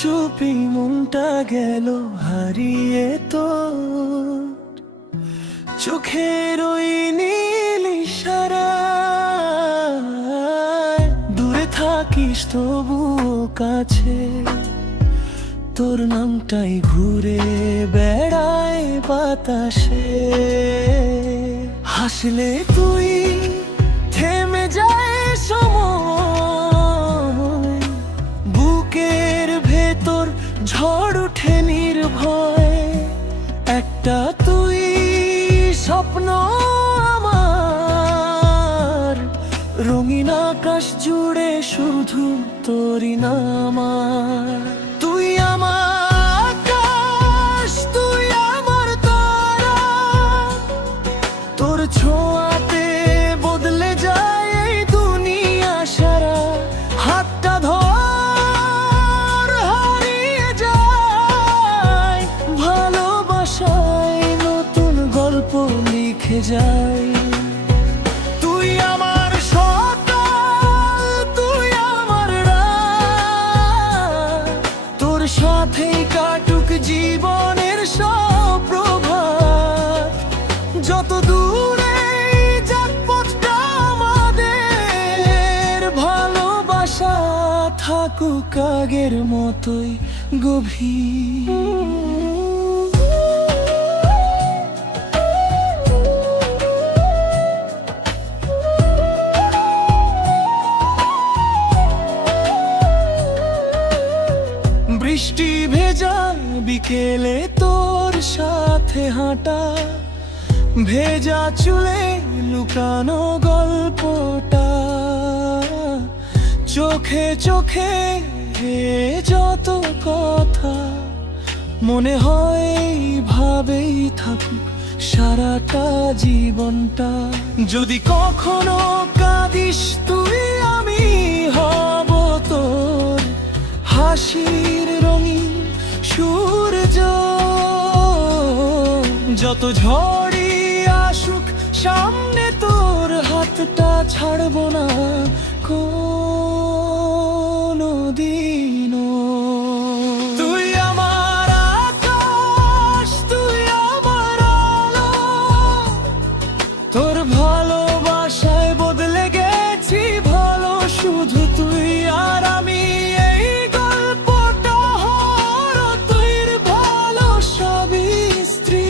চুপি মনটা গেল হারিয়ে তোর চোখের ওই নীল ইশারায়। দূরে থাকিস তবু কাছে, তোর নামটাই ঘুরে বেড়ায় বাতাসে। হাসলে তুই থেমে যায় সময়, বুকের ভেতর ঝড় উঠে নির্ভয়। একটা তুই স্বপ্ন আমার, রঙিন আকাশ জুড়ে শুধু তোরই নাম আমার। তুই আমার আকাশ, তুই আমার তারা, তোর ছোঁয়াতে বদলে যায় এই দুনিয়া সারা। হাতটা ধর হারিয়ে যায়, ভালোবাসায় নতুন গল্প লিখে যায়। তুই আমার সকাল, তুই আমার রাত, তোর সাথেই কাটুক জীবনের সব প্রভাত। যত দূরে যাক পথটা আমাদের, ভালোবাসা থাকুক আগের মতোই গভীর। বৃষ্টি ভেজা বিকেলে তোর সাথে হাঁটা, ভেজা চুলে লুকানো গল্পটা। চোখে চোখে যত কথা, মনে হয় এইভাবেই থাকুক সারাটা জীবনটা। যদি কখনো কাঁদিস তুই, আমি হব তোর হাসির রঙিন সূর্য। যত ঝড়ই আসুক সামনে, তোর হাতটা ছাড়ব না কোনদিনও। তুই আমার আকাশ, তুই আমার আলো, তোর ভালোবাসায় বদলে গেছি ভালো শুধু তুই আর আমি। এই গল্পটা হর তুইর ভালো সবই স্ত্রী।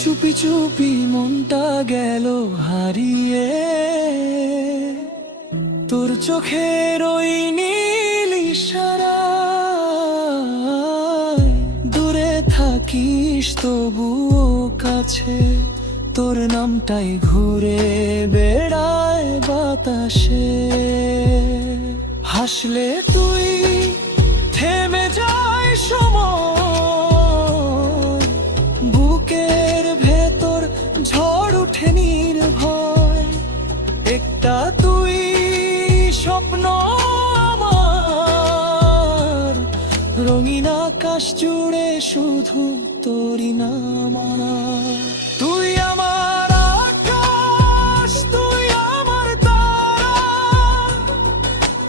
চুপি চুপি মনটা গেল হারিয়ে তোর চোখের ওই নীল ইশারায়। দূরে থাকিস তবুও কাছে, তোর নামটাই ঘুরে বেড়ায় বাতাসে। হাসলে তুই থেমে যায় সময়, বুকের ভেতর ঝড় উঠে নির্ভয়। একটা তুই স্বপ্ন আমার, রঙিন আকাশ জুড়ে শুধু তোরই নাম আমার। তুই আমার আকাশ, তুই আমার তারা,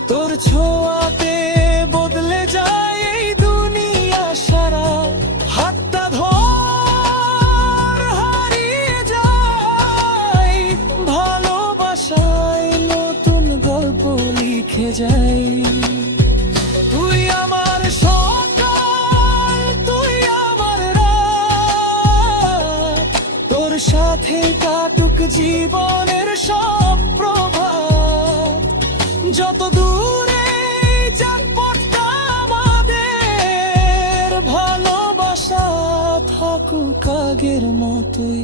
তোর ছোঁয়াতে বদলে যায় এই দুনিয়া সারা। হাতটা ধর হারিয়ে যায়, ভালোবাসায় নতুন গল্প লিখে যায়। তুই আমার সকাল, তুই আমার রাত, তোর সাথে কাটুক জীবনের সব প্রভাত। যত দূরে যাক পথটা আমাদের, ভালোবাসা থাকুক আগের মতোই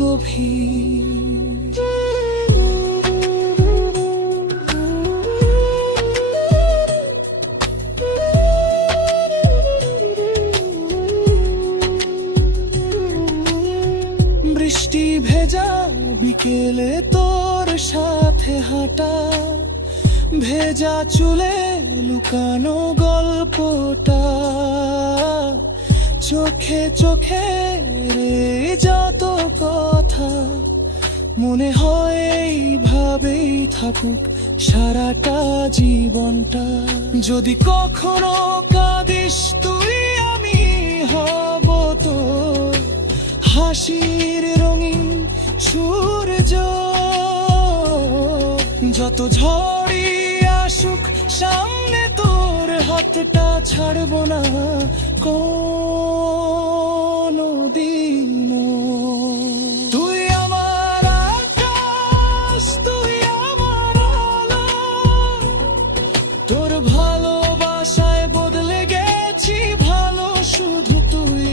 গভীর। বৃষ্টি ভেজা বিকেলে তোর সাথে হাঁটা, ভেজা চুলে লুকানো গল্পটা, চোখে চোখে রে যত কথা, মনে হয় এইভাবেই থাকুক সারাটা জীবনটা। যদি কখনো কাঁদিস তুই, আমি হব তোর হাসির রঙিন সূর্য। যত ঝড়ই আসুক সামনে, তোর হাতটা ছাড়বো না কোনদিনও। তুই আমার আকাশ, তুই আমার আলো, তোর ভালোবাসায় বদলে গেছি ভালো, শুধু তুই